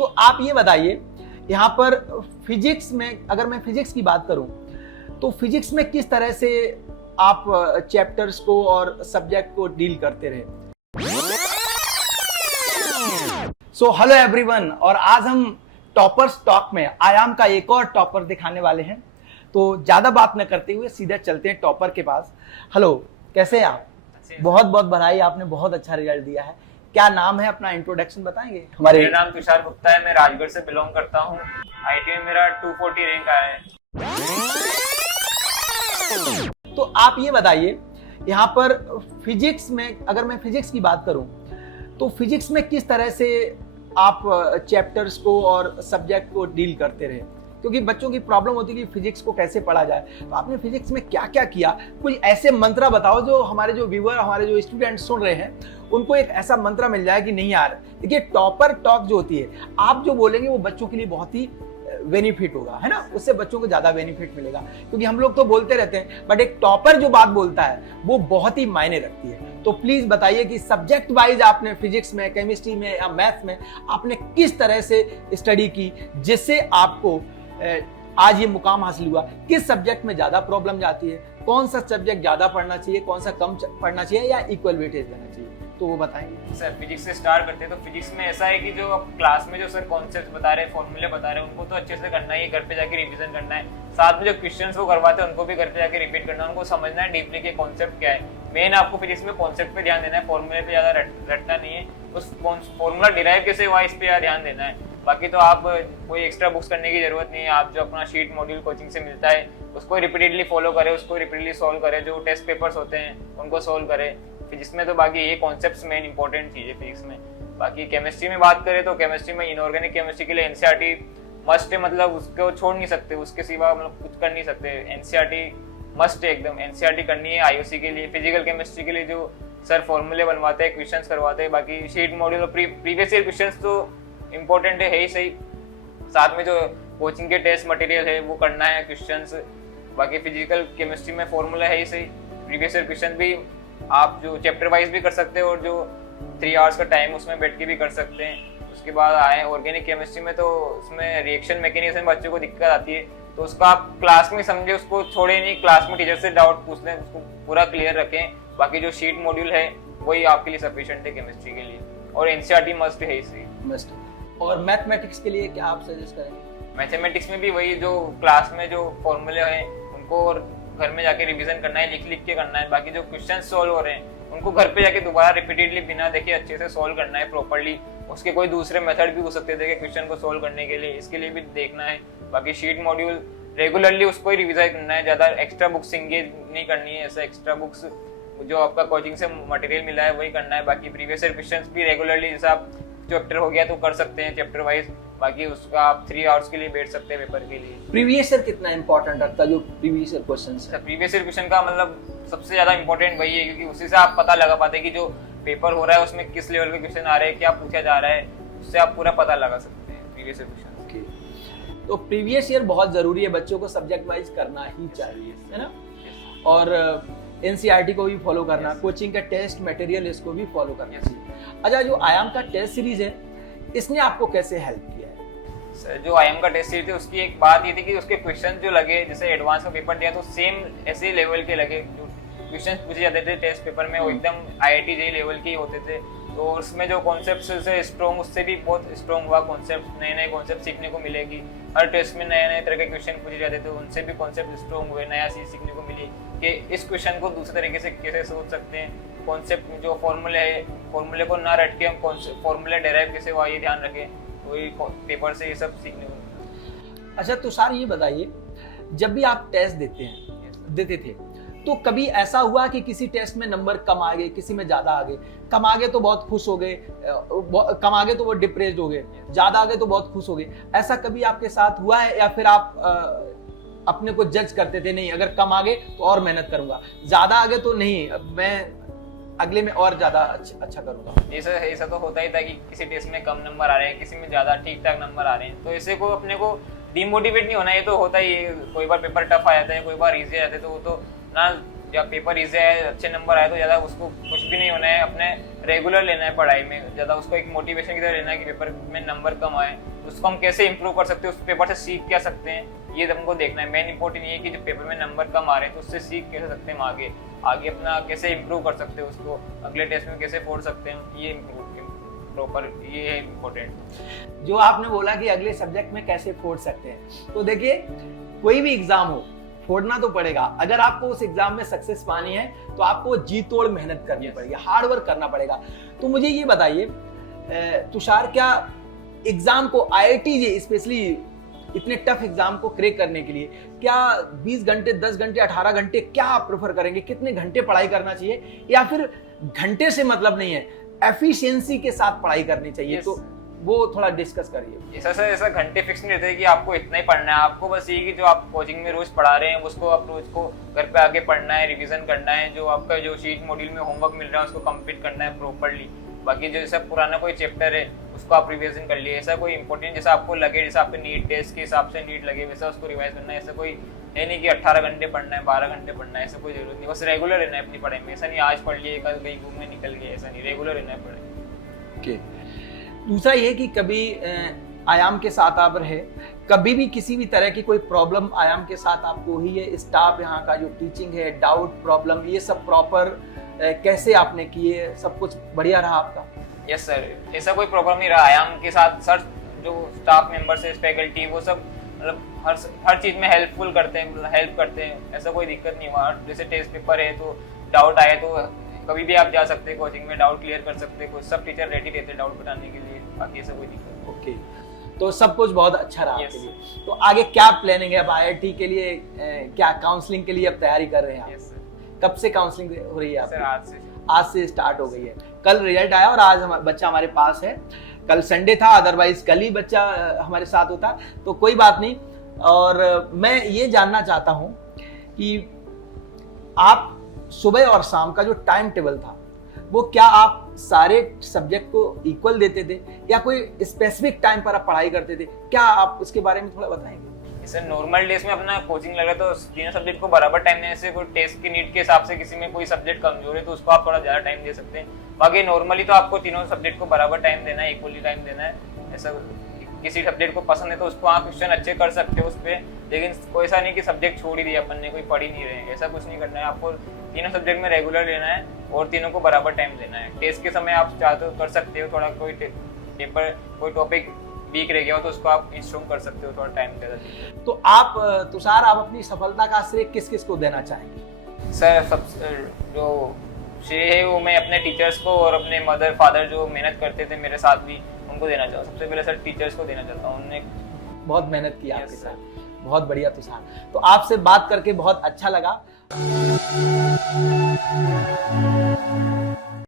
तो आप ये बताइए, यहाँ पर फिजिक्स में, अगर मैं फिजिक्स की बात करूं तो फिजिक्स में किस तरह से आप चैप्टर्स को और सब्जेक्ट को डील करते रहे? सो हेलो एवरीवन, और आज हम टॉपर्स टॉक में आयाम का एक और टॉपर दिखाने वाले हैं। तो ज्यादा बात न करते हुए सीधे चलते हैं टॉपर के पास। हेलो, कैसे हैं आप? बहुत बहुत बधाई, आपने बहुत अच्छा रिजल्ट दिया है। क्या नाम है, अपना इंट्रोडक्शन बताएंगे हमारे? मेरा नाम तुषार गुप्ता है, मैं राजगढ़ से बिलोंग करता हूँ। आईटी में मेरा 240 रैंक आया है। तो आप ये बताइए, यहाँ पर फिजिक्स में, अगर मैं फिजिक्स की बात करूं तो फिजिक्स में किस तरह से आप चैप्टर्स को और सब्जेक्ट को डील करते रहे? क्योंकि बच्चों की प्रॉब्लम होती है कि फिजिक्स को कैसे पढ़ा जाए। तो आपने फिजिक्स में क्या क्या किया, कुछ ऐसे मंत्र बताओ जो हमारे जो व्यूअर, हमारे जो स्टूडेंट सुन रहे हैं, उनको एक ऐसा मंत्र मिल जाए कि नहीं यार, देखिए टॉपर टॉक जो होती है, आप जो बोलेंगे वो बच्चों के लिए बहुत ही बेनिफिट होगा, है ना? उससे बच्चों को ज्यादा बेनिफिट मिलेगा। क्योंकि हम लोग तो बोलते रहते हैं, बट एक टॉपर जो बात बोलता है वो बहुत ही मायने रखती है। तो प्लीज बताइए कि सब्जेक्ट वाइज आपने फिजिक्स में, केमिस्ट्री में या मैथ्स में आपने किस तरह से स्टडी की जिससे आपको आज ये मुकाम हासिल हुआ। किस सब्जेक्ट में ज्यादा प्रॉब्लम जाती है, कौन सा सब्जेक्ट ज्यादा पढ़ना चाहिए, कौन सा कम पढ़ना चाहिए, या इक्वल वेटेज देना चाहिए, तो वो बताएंगे। सर फिजिक्स से स्टार्ट करते हैं। तो फिजिक्स में ऐसा है कि जो अब क्लास में जो सर कॉन्सेप्ट बता रहे हैं, फॉर्मूले बता रहे हैं, उनको तो अच्छे से करना ही है, घर पे जाके रिवीजन करना है। साथ में जो क्वेश्चंस वो करवाते हैं उनको भी घर पे जाके रिपीट करना है, उनको समझना है डीपली कि कॉन्सेप्ट क्या है। मेन आपको फिजिक्स में कॉन्सेप्ट पे ध्यान देना है, फॉर्मूले पे ज्यादा रटना नहीं है। उस फॉर्मूला डिराइव कैसे हुआ इस पे ध्यान देना है। बाकी तो आप कोई एक्स्ट्रा बुक्स करने की जरूरत नहीं है। आप जो अपना शीट मॉड्यूल कोचिंग से मिलता है उसको रिपीटेडली फॉलो करें, उसको रिपीटेडली सॉल्व करें। जो टेस्ट पेपर्स होते हैं उनको सॉल्व करें फिजिक्स में। तो बाकी ये कॉन्सेप्ट्स मेन इंपॉर्टेंट चीज है फिजिक्स में। बाकी केमिस्ट्री में बात करें तो केमिस्ट्री में इनऑर्गेनिक केमिस्ट्री के लिए एनसीईआरटी मस्ट है, मतलब उसको छोड़ नहीं सकते, उसके सिवा मतलब कुछ कर नहीं सकते। एनसीईआरटी मस्ट है एकदम, एनसीईआरटी करनी है आईओसी के लिए। फिजिकल केमिस्ट्री के लिए जो सर फॉर्मूले बनवाते हैं, क्वेश्चंस करवाते हैं, बाकी शीट मॉड्यूल और प्रीवियस ईयर क्वेश्चंस तो इम्पोर्टेंट है ही सही। साथ में जो कोचिंग के टेस्ट मटेरियल है वो करना है, क्वेश्चंस। बाकी फिजिकल केमिस्ट्री में फॉर्मूला है ही सही, प्रीवियस ईयर क्वेश्चन भी आप जो चैप्टर वाइज भी कर सकते हैं और जो 3 आवर्स का टाइम उसमें बैठ के भी कर सकते हैं। उसके बाद आए ऑर्गेनिक केमिस्ट्री में, तो उसमें रिएक्शन मैकेनिज्म में बच्चों को दिक्कत आती है, तो उसको आप क्लास में समझे, उसको छोड़े नहीं, क्लास में टीचर से डाउट पूछ लें, उसको पूरा क्लियर रखें। बाकी जो शीट मॉड्यूल है वही आपके लिए सफिशिएंट है केमिस्ट्री के लिए, और एनसीईआरटी मस्ट है इसी मस्ट। और मैथमेटिक्स के लिए क्या आप सजेस्ट करेंगे? मैथमेटिक्स में भी वही, जो क्लास में जो फॉर्मूले हैं उनको और घर में जाके रिवीजन करना है, लिख लिख के करना है। बाकी जो क्वेश्चन सॉल्व हो रहे हैं उनको घर पे जाके दोबारा रिपीटेडली बिना देखे अच्छे से सॉल्व करना है प्रॉपर्ली। उसके कोई दूसरे मेथड भी हो सकते थे क्वेश्चन को सॉल्व करने के लिए, इसके लिए भी देखना है। बाकी शीट मॉड्यूल रेगुलरली उसको ही रिविजन करना है, ज्यादा एक्स्ट्रा बुक्स इंगेज नहीं करनी है। ऐसा एक्स्ट्रा बुक्स जो आपका कोचिंग से मटेरियल मिला है वही करना है। बाकी प्रीवियस ईयर क्वेश्चंस भी रेगुलरली, जैसा आप चैप्टर हो गया तो कर सकते हैं चैप्टर वाइज। बाकी उसका आप 3 आवर्स के लिए बैठ सकते हैं पेपर के लिए। प्रीवियस ईयर कितना इंपॉर्टेंट रखता है, जो प्रीवियस ईयर क्वेश्चंस है? प्रीवियस ईयर क्वेश्चन का मतलब सबसे ज्यादा इंपॉर्टेंट वही है, क्योंकि उसी से आप पता लगा पाते हैं कि जो पेपर हो रहा है उसमें किस लेवल के क्वेश्चन आ रहे हैं, क्या पूछा जा रहा है, उससे आप पूरा पता लगा सकते हैं प्रीवियस ईयर क्वेश्चन। तो प्रीवियस ईयर बहुत जरूरी है, बच्चों को सब्जेक्ट वाइज करना ही चाहिए, है ना? और एनसीईआरटी को भी फॉलो करना, कोचिंग का टेस्ट मटेरियल इसको भी फॉलो करना चाहिए। अच्छा, जो आयाम का टेस्ट सीरीज है इसने आपको कैसे हेल्प किया है? सर जो आईएम का टेस्ट सीरीज थी उसकी एक बात ये थी कि उसके क्वेश्चन जो लगे, जैसे एडवांस का पेपर दिया तो सेम ऐसे लेवल के लगे। जो क्वेश्चन पूछे जाते थे टेस्ट पेपर में वो एकदम आईआईटी जेई लेवल के ही होते थे। तो उसमें जो कॉन्सेप्ट से स्ट्रॉन्ग, उससे भी बहुत स्ट्रॉन्ग हुआ कॉन्सेप्ट। नए नए कॉन्सेप्ट सीखने को मिलेगी, हर टेस्ट में नए नए तरह के क्वेश्चन पूछे जाते थे, उनसे भी कॉन्सेप्ट स्ट्रॉन्ग हुए, नया चीज सीखने को मिली कि इस क्वेश्चन को दूसरे तरीके से कैसे सोच सकते हैं। कॉन्सेप्ट में जो फॉर्मूले है, फॉर्मूले को ना रट के हम फॉर्मूले डेराइव कैसे हुआ ये ध्यान रखें, वही पेपर से ये सब सीखने को मिला। अच्छा तुषार, ये बताइए, जब भी आप टेस्ट देते थे तो कभी ऐसा हुआ कि किसी टेस्ट में नंबर कम आ गए, किसी में ज्यादा आ गए? कम आ गए तो बहुत खुश हो गए, कम आ गए तो वो डिप्रेस्ड हो गए, ज्यादा आ गए तो बहुत खुश हो गए, ऐसा कभी आपके साथ हुआ है? या फिर आप अपने को जज करते थे, नहीं अगर कम आ गए तो और मेहनत करूंगा, ज्यादा आ गए तो नहीं, मैं अगले में और ज्यादा अच्छा करूंगा? ऐसा तो होता ही था कि किसी टेस्ट में कम नंबर आ रहे हैं, किसी में ज्यादा ठीक ठाक नंबर आ रहे हैं, तो ऐसे को अपने को डिमोटिवेट नहीं होना। ये तो होता ही है, कोई बार पेपर टफ आ जाता है, कोई बार इजी आ जाता है, तो वो तो ना, जब पेपर इजी आए, अच्छे नंबर आए तो ज्यादा उसको खुश भी नहीं होना है, अपने रेगुलर लेना है पढ़ाई में ज़्यादा, उसको एक मोटिवेशन की तरह लेना है कि पेपर में नंबर कम आए, उसको हम कैसे इंप्रूव कर सकते हैं, उस पेपर से सीख क्या सकते हैं, ये हमको देखना है। मेन इंपॉर्टेंट ये है कि जो पेपर में नंबर कम आ रहे हैं तो उससे सीख कैसे सकते हैं हम आगे अपना कैसे इंप्रूव कर सकते हैं, उसको अगले टेस्ट में कैसे फोड़ सकते हैं, ये प्रॉपर ये है इम्पोर्टेंट। जो आपने बोला कि अगले सब्जेक्ट में कैसे फोड़ सकते हैं, तो देखिए कोई भी एग्जाम हो फोड़ना तो पड़ेगा। अगर आपको उस एग्जाम में सक्सेस पानी है तो आपको जी तोड़ मेहनत करनी पड़ेगी, हार्ड वर्क करना पड़ेगा। तो मुझे ये बताइए तुषार, क्या एग्जाम को IIT स्पेशली इतने टफ एग्जाम को क्रैक करने के लिए क्या 20 घंटे 10 घंटे 18 घंटे क्या आप प्रेफर करेंगे? कितने घंटे पढ़ाई करना चाहिए, या फिर घंटे से मतलब नहीं है, एफिशिएंसी के साथ पढ़ाई करनी चाहिए? तो वो थोड़ा डिस्कस करिए। ऐसा घंटे फिक्स नहीं रहते कि आपको इतना ही पढ़ना है। आपको बस ये कि जो आप कोचिंग में रोज पढ़ा रहे हैं उसको आप रोज को घर पे आके पढ़ना है, रिवीजन करना है, जो आपका जो शीट मॉड्यूल में होमवर्क मिल रहा है उसको कंप्लीट करना है प्रॉपर्ली। बाकी जो जैसा पुराना कोई चैप्टर है उसको आप रिवीजन कर लिए, ऐसा कोई इंपॉर्टेंट जैसा आपको लगे, जैसा आपके नीट टेस्ट के हिसाब से नीट लगे वैसा उसको रिवाइज करना है। ऐसा कोई है नहीं कि 18 घंटे पढ़ना है, 12 घंटे पढ़ना है, ऐसा कोई जरूरत नहीं। बस रेगुलर रहना है अपनी पढ़ाई में। ऐसा नहीं आज पढ़ लिए कल कहीं घूमने निकल गए, ऐसा नहीं, रेगुलर रहना है पढ़ाई। ओके। दूसरा ये कि कभी आयाम के साथ आप रहे, कभी भी किसी भी तरह की कोई प्रॉब्लम आयाम के साथ आपको हुई है? स्टाफ यहाँ का जो टीचिंग है, डाउट प्रॉब्लम, ये सब प्रॉपर कैसे आपने किए? सब कुछ बढ़िया रहा आपका? यस सर, ऐसा कोई प्रॉब्लम नहीं रहा आयाम के साथ। सर जो स्टाफ मेंबर्स है, फैकल्टी, वो सब मतलब हर चीज़ में हेल्पफुल करते हैं, हेल्प करते हैं, ऐसा कोई दिक्कत नहीं हुआ। जैसे टेस्ट पेपर है तो डाउट आए तो कभी भी आप जा सकते हैं कोचिंग में, डाउट क्लियर कर सकते हैं, सब टीचर रेडी रहते हैं डाउट बताने के लिए, बाकी ऐसा कोई दिक्कत नहीं। ओके, तो सब कुछ बहुत अच्छा रहा Yes. आपके लिए। तो आगे क्या प्लानिंग है अब IIT के लिए? क्या काउंसलिंग के लिए अब तैयारी कर रहे हैं आप? Yes sir. कब से काउंसलिंग हो रही है सर आपकी? आज से स्टार्ट हो गई है। कल रिजल्ट आया और आज बच्चा हमारे पास है। कल संडे था, अदरवाइज कल ही बच्चा हमारे साथ होता, तो कोई बात नहीं। और मैं ये जानना चाहता हूँ कि आप सुबह और शाम का जो टाइम टेबल था वो क्या आप सारे सब्जेक्ट को इक्वल देते थे या कोई स्पेसिफिक टाइम पर आप पढ़ाई करते थे? क्या आप उसके बारे में थोड़ा बताएंगे? सर नॉर्मल डेज में अपना कोचिंग लगा तो तीनों सब्जेक्ट को बराबर टाइम देने से, कोई टेस्ट की नीट के हिसाब से किसी में कोई सब्जेक्ट कमजोर है तो उसको आप थोड़ा ज़्यादा टाइम दे सकते हैं। बाकी नॉर्मली तो आपको तीनों सब्जेक्ट को बराबर टाइम देना है, इक्वली टाइम देना है। ऐसा किसी सब्जेक्ट को पसंद है तो उसको आप क्वेश्चन अच्छे कर सकते हो उस पर, लेकिन कोई ऐसा नहीं कि सब्जेक्ट छोड़ ही दिया अपन ने, कोई पढ़ ही नहीं रहे हैं, ऐसा कुछ नहीं करना है। आपको तीनों सब्जेक्ट में रेगुलर लेना है और तीनों को बराबर टाइम देना है। टेस्ट के समय आप चाहते हो कर सकते हो, थोड़ा कोई पेपर कोई टॉपिक वीक रह गया हो तो उसको आप इंस्ट्रूम कर सकते हो, थोड़ा टाइम ज़्यादा दीजिए। तो आप तुषार, आप अपनी सफलता का श्रेय किस किस को देना चाहेंगे? सर सब जो श्रेय है वो मैं अपने टीचर्स को और अपने मदर फादर जो मेहनत करते थे मेरे साथ भी, उनको देना चाहता हूँ। सबसे पहले सर टीचर्स को देना चाहता हूँ, उन्होंने बहुत मेहनत की आपके Yes, साथ। बहुत बढ़िया तुषार। तो आपसे बात करके बहुत अच्छा लगा।